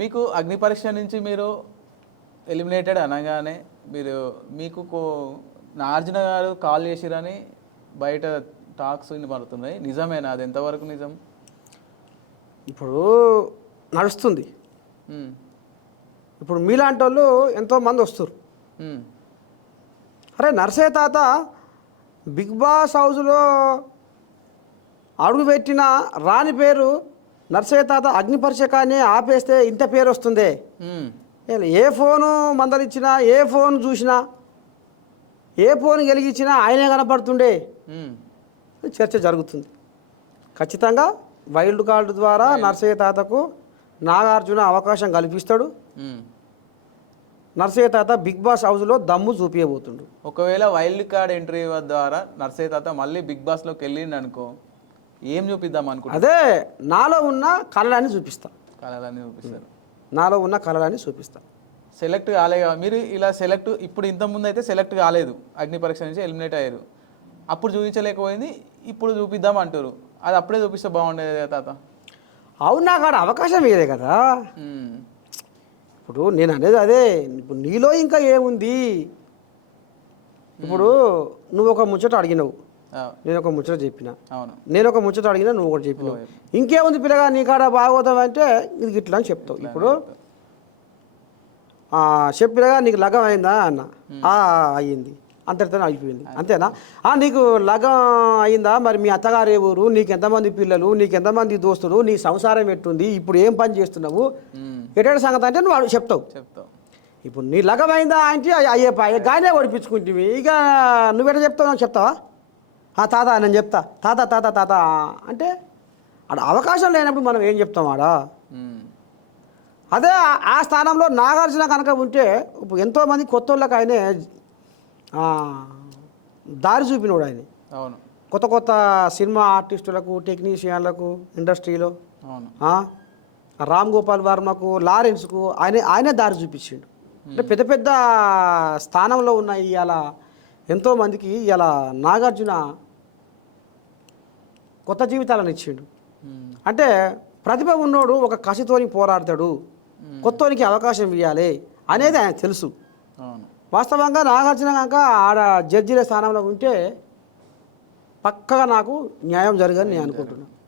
మీకు అగ్ని పరీక్ష నుంచి మీరు ఎలిమినేటెడ్ అనగానే మీకు నాగార్జున గారు కాల్ చేసిరని బయట టాక్స్ వినబడుతున్నాయి, నిజమేనా? అది ఎంతవరకు నిజం? ఇప్పుడు నడుస్తుంది. ఉమ్, ఇప్పుడు మీలాంటి వాళ్ళు ఎంతోమంది వస్తారు. ఉమ్, అరే నర్సయ్య తాత బిగ్ బాస్ హౌస్లో అడుగుపెట్టిన రాని పేరు నర్సయ్య తాత అగ్ని పరీక్ష కానీ ఆపేస్తే ఇంత పేరు వస్తుందే. ఉమ్, ఏ ఫోను మందలిచ్చినా, ఏ ఫోన్ చూసినా, ఏ ఫోన్ వెలిగించినా ఆయనే కనపడుతుండే ఉమ్, చర్చ జరుగుతుంది. ఖచ్చితంగా వైల్డ్ కార్డు ద్వారా నర్సయ్య తాతకు నాగార్జున అవకాశం కల్పిస్తాడు. ఉమ్. నర్సయ్య తాత బిగ్ బాస్ హౌస్లో దమ్ము చూపించబోతుండు. ఒకవేళ వైల్డ్ కార్డ్ ఎంట్రీ ద్వారా నర్సయ్య తాత మళ్ళీ బిగ్ బాస్లోకి వెళ్ళిండు అనుకో, ఏం చూపిద్దాం అనుకుంటా? అదే నాలో ఉన్న కళలని చూపిస్తా. కళలన్నీ చూపిస్తారు. నాలో ఉన్న కళలని చూపిస్తా. సెలెక్ట్ కాలే కదా మీరు, ఇలా సెలెక్ట్ ఇప్పుడు ఇంతకుముందు అయితే సెలెక్ట్ కాలేదు, అగ్ని పరీక్ష నుంచి ఎలిమినేట్ అయ్యారు, అప్పుడు చూపించలేకపోయింది, ఇప్పుడు చూపిద్దాం అంటారు. అది అప్పుడే చూపిస్తే బాగుండేది కదా తాత. అవునా కాడ అవకాశం ఇదే కదా. ఉమ్, ఇప్పుడు నేను అనేది అదే, ఇప్పుడు నీలో ఇంకా ఏముంది? ఇప్పుడు నువ్వు ఒక ముచ్చట అడిగినావు, నేను ఒక ముచ్చట చెప్పిన. అవును, నేను ఒక ముచ్చట అడిగినా, నువ్వు ఒకటి చెప్పినావు. ఇంకేముంది పిల్లగా నీ కాడ బాగోతావు అంటే ఇది ఇట్లా అని చెప్తావు. ఇప్పుడు చెప్పినగా నీకు లగం అయిందా అన్న, అయ్యింది, అంతటితో అయిపోయింది, అంతేనా? నీకు లగం అయిందా, మరి మీ అత్తగారు ఏ ఊరు, నీకు ఎంతమంది పిల్లలు, నీకు ఎంతమంది దోస్తులు, నీ సంసారం ఎట్టుంది, ఇప్పుడు ఏం పని చేస్తున్నావు, ఎటువంటి సంగతి అంటే నువ్వు చెప్తావు. ఇప్పుడు నీ లగం అయిందా అంటే అయ్యే గానే ఓడిపించుకుంటుంది. ఇక నువ్వెట చెప్తావు, నాకు చెప్తావా? తాత నేను చెప్తా, తాత తాత తాత అంటే ఆడ అవకాశం లేనప్పుడు మనం ఏం చెప్తాం ఆడ? అదే ఆ స్థానంలో నాగార్జున కనుక ఉంటే ఇప్పుడు ఎంతోమంది కొత్త వాళ్ళకి ఆయనే దారి చూపినోడు. ఆయన అవును, కొత్త కొత్త సినిమా ఆర్టిస్టులకు, టెక్నీషియన్లకు, ఇండస్ట్రీలో రామ్ గోపాల్ వర్మకు, లారెన్స్కు ఆయనే దారి చూపించిండు. అంటే పెద్ద పెద్ద స్థానంలో ఉన్న ఇవాళ ఎంతోమందికి ఇవాళ నాగార్జున కొత్త జీవితాలను ఇచ్చిండు. అంటే ప్రతిభ ఉన్నోడు ఒక కసితోని పోరాడతాడు, కొత్తోనికి అవకాశం ఇవ్వాలి అనేది ఆయన తెలుసు. వాస్తవంగా నాగార్జున కనుక ఆడ జడ్జిల స్థానంలో ఉంటే పక్కగా నాకు న్యాయం జరగని నేను అనుకుంటున్నాను.